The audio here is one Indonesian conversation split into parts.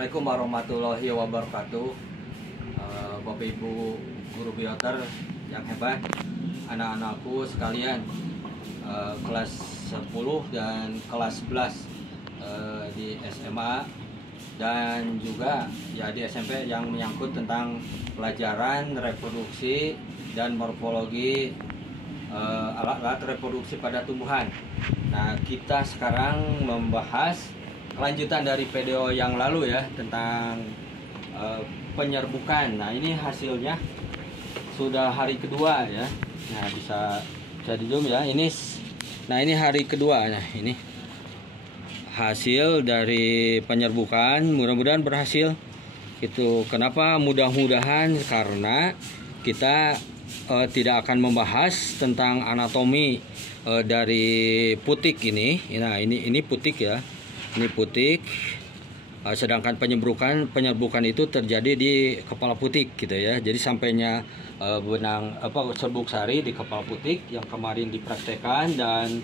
Assalamualaikum warahmatullahi wabarakatuh. Bapak Ibu guru bioter yang hebat, anak-anakku sekalian, kelas 10 dan kelas 11 di SMA dan juga ya di SMP yang menyangkut tentang pelajaran reproduksi dan morfologi alat-alat reproduksi pada tumbuhan. Nah, kita sekarang membahas kelanjutan dari video yang lalu ya, tentang penyerbukan. Nah, ini hasilnya sudah hari kedua ya. Nah, bisa di zoom ya. Ini hari kedua. Nah, ini hasil dari penyerbukan, mudah-mudahan berhasil. Itu kenapa mudah-mudahan, karena kita tidak akan membahas tentang anatomi dari putik ini. Nah, ini putik ya. Ini putik, sedangkan penyerbukan itu terjadi di kepala putik gitu ya. Jadi sampainya benang serbuk sari di kepala putik yang kemarin dipraktekkan, dan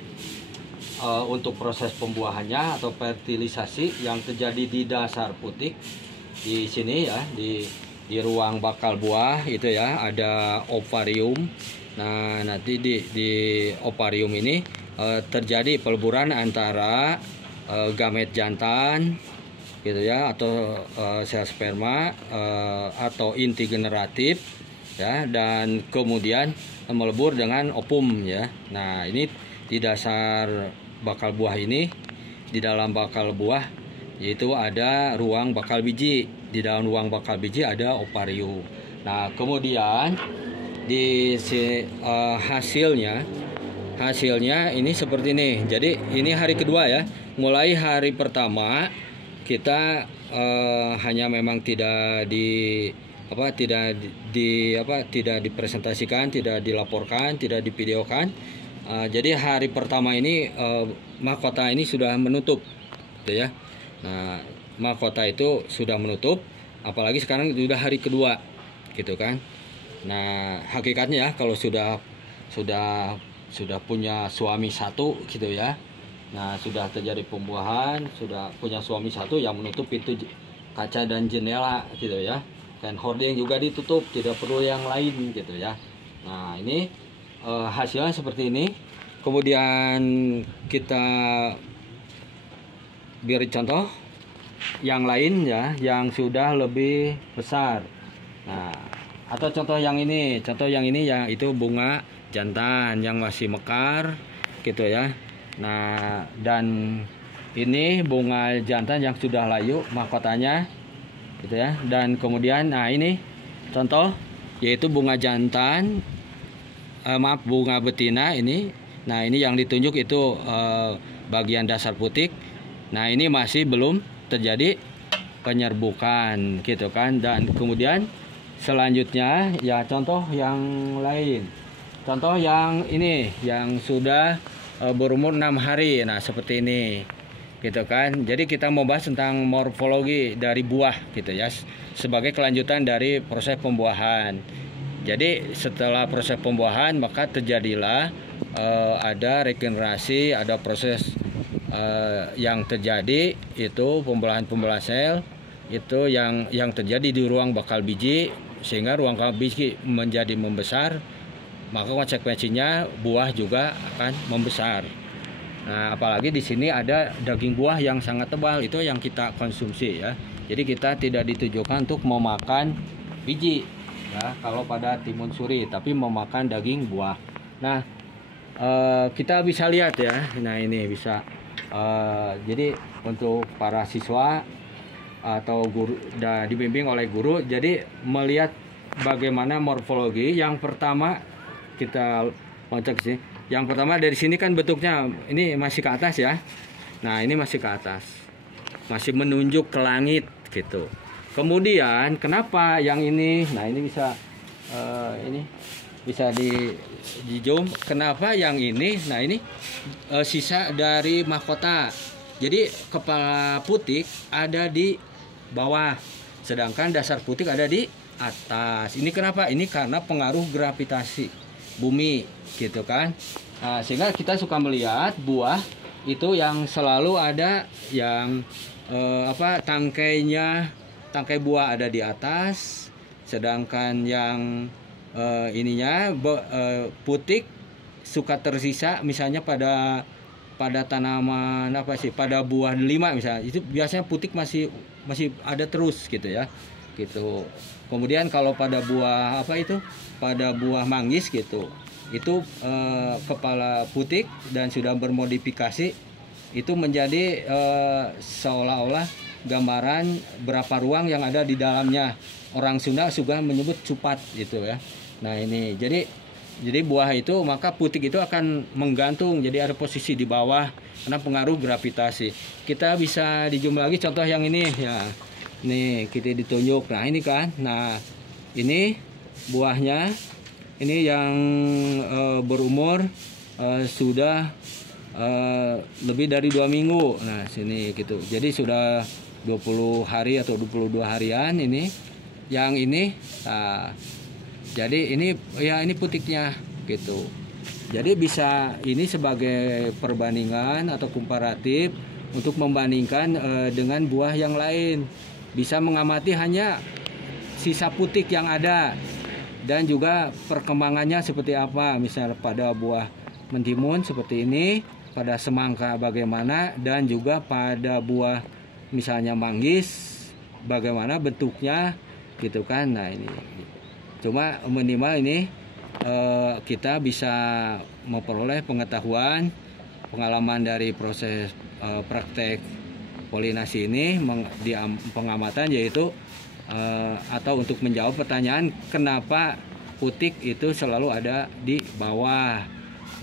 untuk proses pembuahannya atau fertilisasi yang terjadi di dasar putik di sini ya, di ruang bakal buah itu ya, ada ovarium. Nah, nanti di ovarium ini terjadi peleburan antara gamet jantan gitu ya, atau sel sperma atau inti generatif ya, dan kemudian melebur dengan ovum ya. Nah, ini di dasar bakal buah ini, di dalam bakal buah yaitu ada ruang bakal biji. Di dalam ruang bakal biji ada ovarium. Nah, kemudian di hasilnya ini seperti ini. Jadi ini hari kedua ya. Mulai hari pertama kita hanya memang tidak dipresentasikan, tidak dilaporkan, tidak divideokan. Jadi hari pertama ini mahkota ini sudah menutup, gitu ya. Nah, mahkota itu sudah menutup, apalagi sekarang sudah hari kedua, gitu kan. Nah, hakikatnya ya, kalau sudah punya suami satu, gitu ya. Nah, sudah terjadi pembuahan, sudah punya suami satu yang menutup pintu kaca dan jendela gitu ya. Dan hording juga ditutup, tidak perlu yang lain gitu ya. Nah, ini hasilnya seperti ini. Kemudian kita beri contoh yang lain ya, yang sudah lebih besar. Nah, atau contoh yang ini ya, itu bunga jantan yang masih mekar gitu ya. Nah, dan ini bunga jantan yang sudah layu mahkotanya gitu ya. Dan kemudian nah ini contoh yaitu bunga jantan, bunga betina ini. Nah, ini yang ditunjuk itu bagian dasar putik. Nah, ini masih belum terjadi penyerbukan gitu kan. Dan kemudian selanjutnya ya contoh yang lain. Contoh yang ini yang sudah berumur 6 hari. Nah, seperti ini gitu kan. Jadi kita mau bahas tentang morfologi dari buah gitu ya, sebagai kelanjutan dari proses pembuahan. Jadi setelah proses pembuahan maka terjadilah ada regenerasi, ada proses yang terjadi, itu pembelahan sel itu yang terjadi di ruang bakal biji, sehingga ruang bakal biji menjadi membesar, maka konsekuensinya buah juga akan membesar. Nah, apalagi di sini ada daging buah yang sangat tebal, itu yang kita konsumsi ya. Jadi kita tidak ditujukan untuk memakan biji ya, kalau pada timun suri, tapi memakan daging buah. Nah, kita bisa lihat ya. Nah, ini bisa jadi untuk para siswa atau guru dibimbing oleh guru, jadi melihat bagaimana morfologi. Yang pertama kita loncat sih. Yang pertama dari sini kan bentuknya ini masih ke atas ya. Nah, ini masih ke atas, masih menunjuk ke langit gitu. Kemudian kenapa yang ini? Nah, ini bisa ini bisa di zoom. Kenapa yang ini? Nah, ini sisa dari mahkota. Jadi kepala putik ada di bawah, sedangkan dasar putik ada di atas. Ini kenapa? Ini karena pengaruh gravitasi bumi gitu kan. Nah, sehingga kita suka melihat buah itu yang selalu ada yang tangkai buah ada di atas, sedangkan yang putik suka tersisa misalnya pada tanaman apa sih, pada buah delima misalnya, itu biasanya putik masih ada terus gitu ya, gitu. Kemudian kalau pada buah pada buah manggis gitu, itu kepala putik dan sudah bermodifikasi, itu menjadi seolah-olah gambaran berapa ruang yang ada di dalamnya. Orang Sunda juga menyebut cupat gitu ya. Nah ini jadi buah itu, maka putik itu akan menggantung, jadi ada posisi di bawah karena pengaruh gravitasi. Kita bisa dijumlah lagi contoh yang ini ya. Nih kita ditunjuk. Nah ini kan. Nah ini buahnya, ini yang berumur sudah lebih dari 2 minggu. Nah sini gitu. Jadi sudah 20 hari atau 22 harian ini. Yang ini jadi ini putiknya gitu. Jadi bisa ini sebagai perbandingan atau komparatif untuk membandingkan dengan buah yang lain. Bisa mengamati hanya sisa putik yang ada dan juga perkembangannya seperti apa. Misal pada buah mentimun seperti ini, pada semangka bagaimana, dan juga pada buah misalnya manggis bagaimana bentuknya gitu kan. Nah ini cuma minimal ini kita bisa memperoleh pengetahuan, pengalaman dari proses praktek polinasi ini di pengamatan, yaitu atau untuk menjawab pertanyaan kenapa putik itu selalu ada di bawah.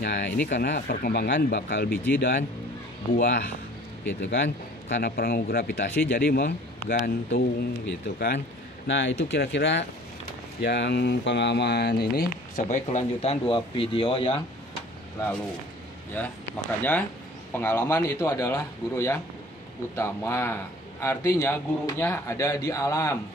Nah ini karena perkembangan bakal biji dan buah gitu kan, karena pengaruh gravitasi jadi menggantung gitu kan. Nah itu kira-kira yang pengalaman ini sebagai kelanjutan 2 video yang lalu ya. Makanya pengalaman itu adalah guru yang utama, artinya gurunya ada di alam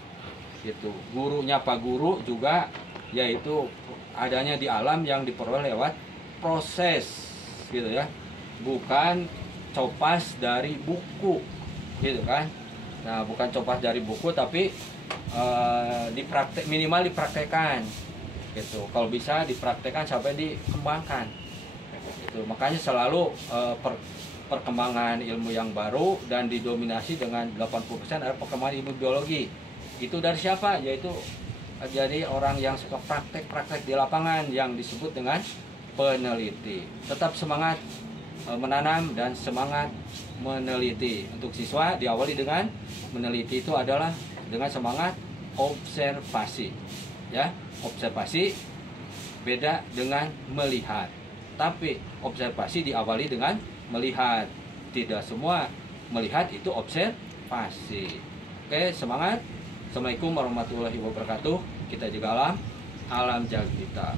gitu. Gurunya Pak Guru juga yaitu adanya di alam yang diperoleh lewat proses gitu ya, bukan copas dari buku gitu kan. Nah bukan copas dari buku, tapi minimal dipraktekkan gitu. Kalau bisa dipraktekkan sampai dikembangkan gitu. Makanya selalu perkembangan ilmu yang baru dan didominasi dengan 80% adalah perkembangan ilmu biologi. Itu dari siapa? Yaitu jadi orang yang suka praktek di lapangan yang disebut dengan peneliti. Tetap semangat menanam dan semangat meneliti. Untuk siswa diawali dengan meneliti itu adalah dengan semangat observasi ya. Observasi beda dengan melihat, tapi observasi diawali dengan melihat. Tidak semua melihat itu observasi. Oke, semangat. Assalamualaikum warahmatullahi wabarakatuh. Kita jaga alam, alam jaga kita.